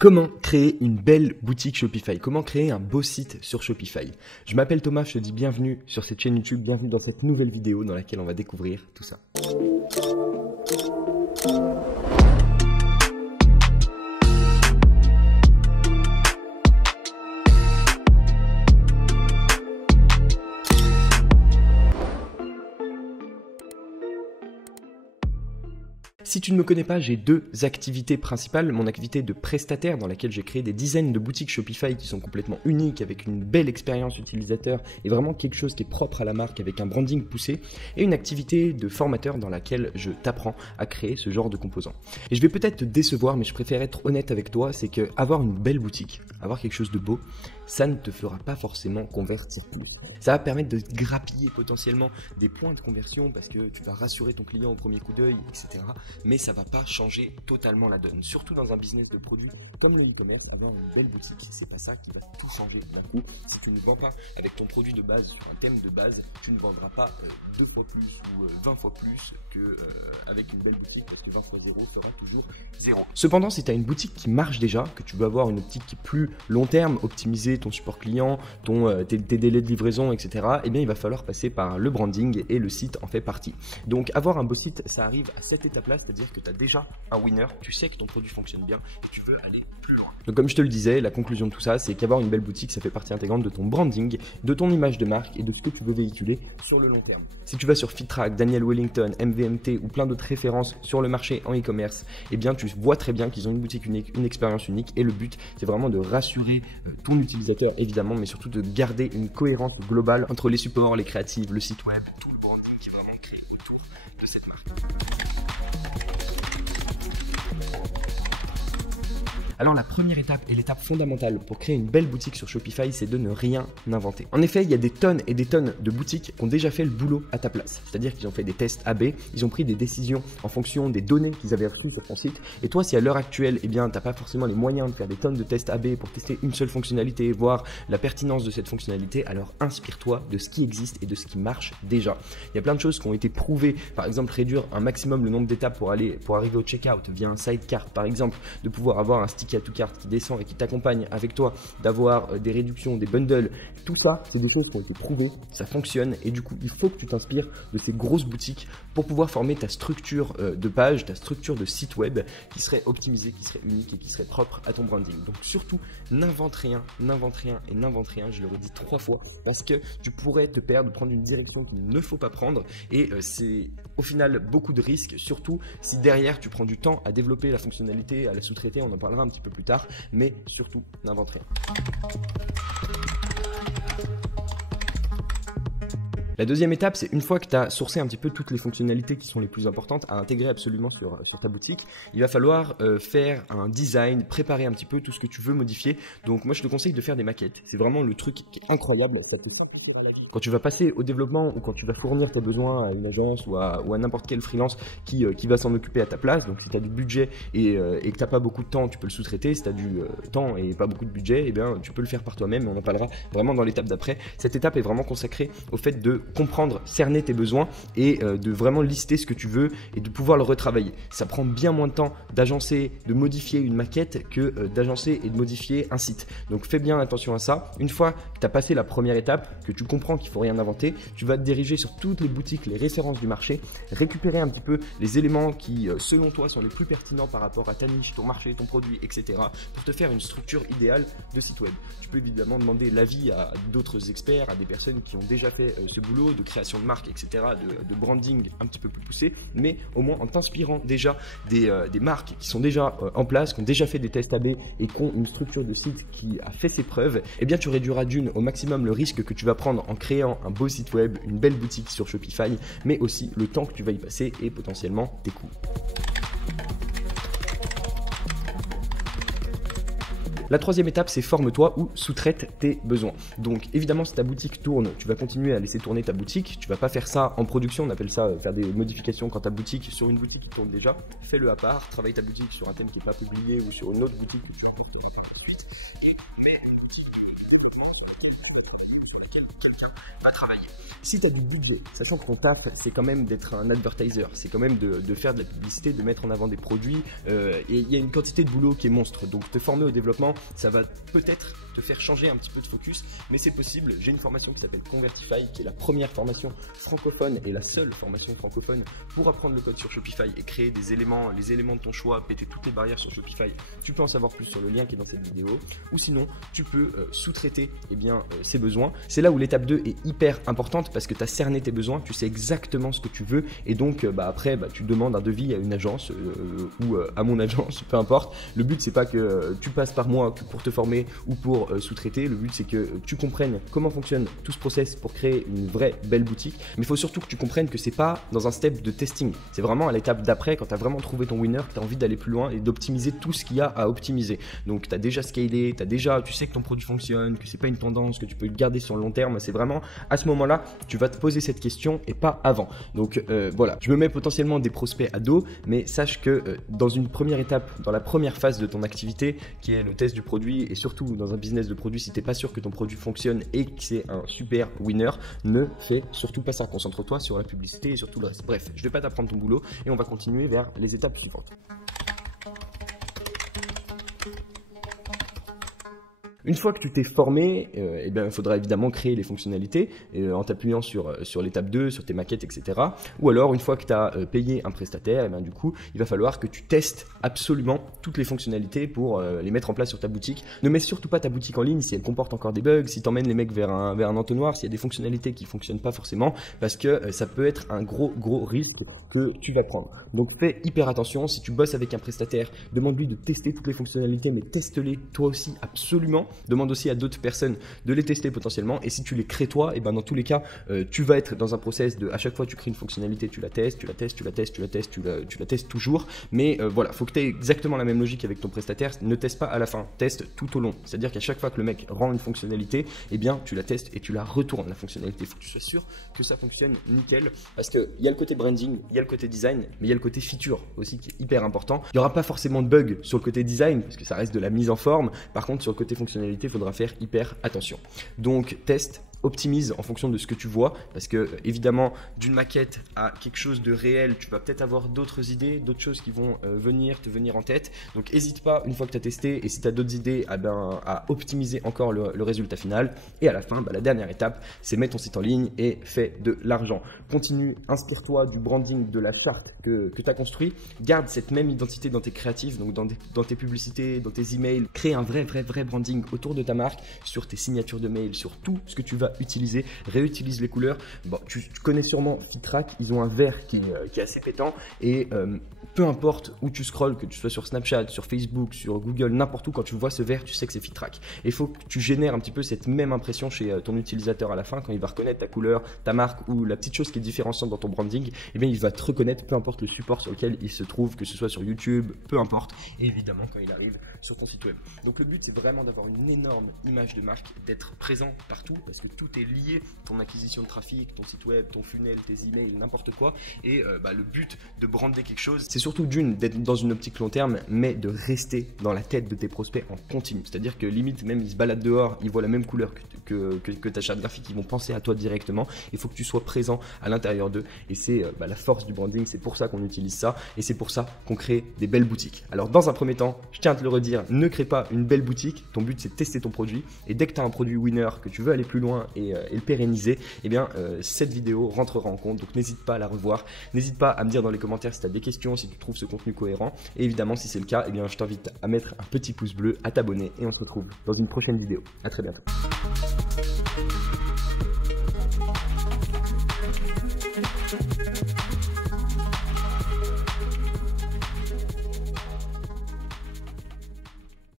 Comment créer une belle boutique Shopify? Comment créer un beau site sur Shopify? Je m'appelle Thomas, je te dis bienvenue sur cette chaîne YouTube, bienvenue dans cette nouvelle vidéo dans laquelle on va découvrir tout ça. Si tu ne me connais pas, j'ai deux activités principales. Mon activité de prestataire dans laquelle j'ai créé des dizaines de boutiques Shopify qui sont complètement uniques, avec une belle expérience utilisateur et vraiment quelque chose qui est propre à la marque avec un branding poussé. Et une activité de formateur dans laquelle je t'apprends à créer ce genre de composants. Et je vais peut-être te décevoir, mais je préfère être honnête avec toi, c'est que avoir une belle boutique, avoir quelque chose de beau, ça ne te fera pas forcément convertir plus. Ça va permettre de grappiller potentiellement des points de conversion parce que tu vas rassurer ton client au premier coup d'œil, etc. Mais ça ne va pas changer totalement la donne. Surtout dans un business de produits comme le e-commerce, avoir une belle boutique, c'est pas ça qui va tout changer d'un coup. Si tu ne vends pas avec ton produit de base sur un thème de base, tu ne vendras pas 2 fois plus ou 20 fois plus qu'avec une belle boutique parce que 20 fois 0 fera toujours 0. Cependant, si tu as une boutique qui marche déjà, que tu veux avoir une optique qui est plus long terme, optimiser ton support client, tes délais de livraison, etc., eh bien il va falloir passer par le branding et le site en fait partie. Donc avoir un beau site, ça arrive à cette étape-là, c'est-à-dire que tu as déjà un winner, tu sais que ton produit fonctionne bien et tu veux aller plus loin. Donc comme je te le disais, la conclusion de tout ça, c'est qu'avoir une belle boutique, ça fait partie intégrante de ton branding, de ton image de marque et de ce que tu veux véhiculer sur le long terme. Si tu vas sur Fittrack, Daniel Wellington, MVMT ou plein d'autres références sur le marché en e-commerce, eh bien tu vois très bien qu'ils ont une boutique unique, une expérience unique et le but, c'est vraiment de rassurer ton utilisateur évidemment, mais surtout de garder une cohérence globale entre les supports, les créatives, le site web, tout le branding qui va vraiment créer autour de cette marque. Alors la première étape et l'étape fondamentale pour créer une belle boutique sur Shopify, c'est de ne rien inventer. En effet, il y a des tonnes et des tonnes de boutiques qui ont déjà fait le boulot à ta place. C'est-à-dire qu'ils ont fait des tests AB, ils ont pris des décisions en fonction des données qu'ils avaient reçues sur ton site. Et toi, si à l'heure actuelle, eh bien, tu n'as pas forcément les moyens de faire des tonnes de tests AB pour tester une seule fonctionnalité, voir la pertinence de cette fonctionnalité, alors inspire-toi de ce qui existe et de ce qui marche déjà. Il y a plein de choses qui ont été prouvées, par exemple réduire un maximum le nombre d'étapes pour arriver au checkout via un sidecar, par exemple, de pouvoir avoir un stick à tout carte qui descend et qui t'accompagne avec toi, d'avoir des réductions, des bundles, tout ça, c'est des choses qui ont été prouvées, ça fonctionne et du coup, il faut que tu t'inspires de ces grosses boutiques pour pouvoir former ta structure de page, ta structure de site web qui serait optimisée, qui serait unique et qui serait propre à ton branding. Donc surtout, n'invente rien, n'invente rien et n'invente rien, je le redis 3 fois, parce que tu pourrais te perdre, prendre une direction qu'il ne faut pas prendre et c'est au final beaucoup de risques, surtout si derrière tu prends du temps à développer la fonctionnalité, à la sous-traiter, on en parlera un petit peu plus tard, mais surtout n'invente rien. La deuxième étape, c'est une fois que tu as sourcé un petit peu toutes les fonctionnalités qui sont les plus importantes à intégrer absolument sur ta boutique, il va falloir faire un design, préparer un petit peu tout ce que tu veux modifier. Donc moi je te conseille de faire des maquettes, c'est vraiment le truc qui est incroyable. Quand tu vas passer au développement ou quand tu vas fournir tes besoins à une agence ou à n'importe quel freelance qui va s'en occuper à ta place, donc si tu as du budget et que tu n'as pas beaucoup de temps, tu peux le sous-traiter. Si tu as du temps et pas beaucoup de budget, eh bien, tu peux le faire par toi-même. On en parlera vraiment dans l'étape d'après. Cette étape est vraiment consacrée au fait de comprendre, cerner tes besoins et de vraiment lister ce que tu veux et de pouvoir le retravailler. Ça prend bien moins de temps d'agencer, de modifier une maquette que d'agencer et de modifier un site. Donc fais bien attention à ça. Une fois que tu as passé la première étape, que tu comprends qu'il ne faut rien inventer, tu vas te diriger sur toutes les boutiques, les références du marché, récupérer un petit peu les éléments qui, selon toi, sont les plus pertinents par rapport à ta niche, ton marché, ton produit, etc. pour te faire une structure idéale de site web. Tu peux évidemment demander l'avis à d'autres experts, à des personnes qui ont déjà fait ce boulot de création de marque, etc., de branding un petit peu plus poussé, mais au moins en t'inspirant déjà des marques qui sont déjà en place, qui ont déjà fait des tests AB et qui ont une structure de site qui a fait ses preuves, eh bien tu réduiras au maximum le risque que tu vas prendre en créant un beau site web, une belle boutique sur Shopify, mais aussi le temps que tu vas y passer et potentiellement tes coûts. La troisième étape, c'est forme-toi ou sous-traite tes besoins. Donc évidemment, si ta boutique tourne, tu vas continuer à laisser tourner ta boutique. Tu vas pas faire ça en production, on appelle ça faire des modifications quand ta boutique, sur une boutique qui tourne déjà. Fais-le à part, travaille ta boutique sur un thème qui n'est pas publié ou sur une autre boutique que tu peux publier tout de suite. Et mets un outil va travailler. Si tu as du budget, sachant que ton taf, c'est quand même d'être un advertiser, c'est quand même de faire de la publicité, de mettre en avant des produits, et il y a une quantité de boulot qui est monstre. Donc te former au développement, ça va peut-être te faire changer un petit peu de focus, mais c'est possible. J'ai une formation qui s'appelle Convertify, qui est la première formation francophone et la seule formation francophone pour apprendre le code sur Shopify et créer les éléments de ton choix, péter toutes les barrières sur Shopify. Tu peux en savoir plus sur le lien qui est dans cette vidéo, ou sinon tu peux sous-traiter ces besoins. C'est là où l'étape 2 est hyper importante parce que tu as cerné tes besoins, tu sais exactement ce que tu veux, et donc après tu demandes un devis à une agence ou à mon agence, peu importe. Le but c'est pas que tu passes par moi pour te former ou pour sous-traiter. Le but c'est que tu comprennes comment fonctionne tout ce process pour créer une vraie belle boutique, mais il faut surtout que tu comprennes que c'est pas dans un step de testing, c'est vraiment à l'étape d'après, quand tu as vraiment trouvé ton winner, que tu as envie d'aller plus loin et d'optimiser tout ce qu'il y a à optimiser. Donc tu as déjà scalé, tu sais que ton produit fonctionne, que c'est pas une tendance, que tu peux le garder sur le long terme. C'est vraiment à ce moment-là tu vas te poser cette question et pas avant. Donc voilà, je me mets potentiellement des prospects à dos, mais sache que dans une première étape, dans la première phase de ton activité qui est le test du produit, et surtout dans un business de produit, si tu n'es pas sûr que ton produit fonctionne et que c'est un super winner, ne fais surtout pas ça. Concentre-toi sur la publicité et sur tout le reste. Bref, je ne vais pas t'apprendre ton boulot et on va continuer vers les étapes suivantes. Une fois que tu t'es formé, il faudra évidemment créer les fonctionnalités en t'appuyant sur l'étape 2, sur tes maquettes, etc. Ou alors, une fois que tu as payé un prestataire, du coup, il va falloir que tu testes absolument toutes les fonctionnalités pour les mettre en place sur ta boutique. Ne mets surtout pas ta boutique en ligne si elle comporte encore des bugs, si tu emmènes les mecs vers un entonnoir, s'il y a des fonctionnalités qui ne fonctionnent pas forcément, parce que ça peut être un gros risque que tu vas prendre. Donc fais hyper attention. Si tu bosses avec un prestataire, demande-lui de tester toutes les fonctionnalités, mais teste-les toi aussi absolument. Demande aussi à d'autres personnes de les tester potentiellement, et si tu les crées toi, et dans tous les cas tu vas être dans un process de à chaque fois tu crées une fonctionnalité, tu la testes toujours, mais voilà, faut que tu aies exactement la même logique avec ton prestataire. Ne teste pas à la fin, teste tout au long, c'est à dire qu'à chaque fois que le mec rend une fonctionnalité, tu la testes et tu la retournes la fonctionnalité. Faut que tu sois sûr que ça fonctionne nickel, parce qu'il y a le côté branding, il y a le côté design, mais il y a le côté feature aussi qui est hyper important. Il n'y aura pas forcément de bugs sur le côté design parce que ça reste de la mise en forme. Par contre sur le côté fonctionnalité, il faudra faire hyper attention. Donc teste, optimise en fonction de ce que tu vois, parce que évidemment d'une maquette à quelque chose de réel, tu vas peut-être avoir d'autres idées, d'autres choses qui vont te venir en tête. Donc n'hésite pas, une fois que tu as testé, et si tu as d'autres idées, à optimiser encore le résultat final. Et à la fin, la dernière étape, c'est mettre ton site en ligne et fais de l'argent. Continue, inspire-toi du branding, de la charte que tu as construit. Garde cette même identité dans tes créatifs, donc dans tes publicités, dans tes emails. Crée un vrai branding autour de ta marque, sur tes signatures de mail, sur tout ce que tu vas utiliser. Réutilise les couleurs. Bon, tu connais sûrement Fitrack, ils ont un vert qui est assez pétant, et peu importe où tu scrolles, que tu sois sur Snapchat, sur Facebook, sur Google, n'importe où, quand tu vois ce vert, tu sais que c'est Fitrack. Et il faut que tu génères un petit peu cette même impression chez ton utilisateur à la fin, quand il va reconnaître ta couleur, ta marque ou la petite chose qui est différenciante dans ton branding, il va te reconnaître, peu importe le support sur lequel il se trouve, que ce soit sur YouTube, peu importe, et évidemment quand il arrive sur ton site web. Donc le but, c'est vraiment d'avoir une énorme image de marque, d'être présent partout, parce que tout est lié, ton acquisition de trafic, ton site web, ton funnel, tes emails, n'importe quoi. Et le but de brander quelque chose, c'est surtout d'être dans une optique long terme, mais de rester dans la tête de tes prospects en continu. C'est-à-dire que limite, même ils se baladent dehors, ils voient la même couleur que ta charte graphique, ils vont penser à toi directement. Il faut que tu sois présent à l'intérieur d'eux, et c'est la force du branding. C'est pour ça qu'on utilise ça, et c'est pour ça qu'on crée des belles boutiques. Alors dans un premier temps, je tiens à te le redire, ne crée pas une belle boutique. Ton but, c'est de tester ton produit, et dès que tu as un produit winner, que tu veux aller plus loin et le pérenniser, cette vidéo rentrera en compte. Donc n'hésite pas à la revoir, n'hésite pas à me dire dans les commentaires si tu as des questions, si tu trouves ce contenu cohérent, et évidemment si c'est le cas, je t'invite à mettre un petit pouce bleu, à t'abonner, et on se retrouve dans une prochaine vidéo. À très bientôt.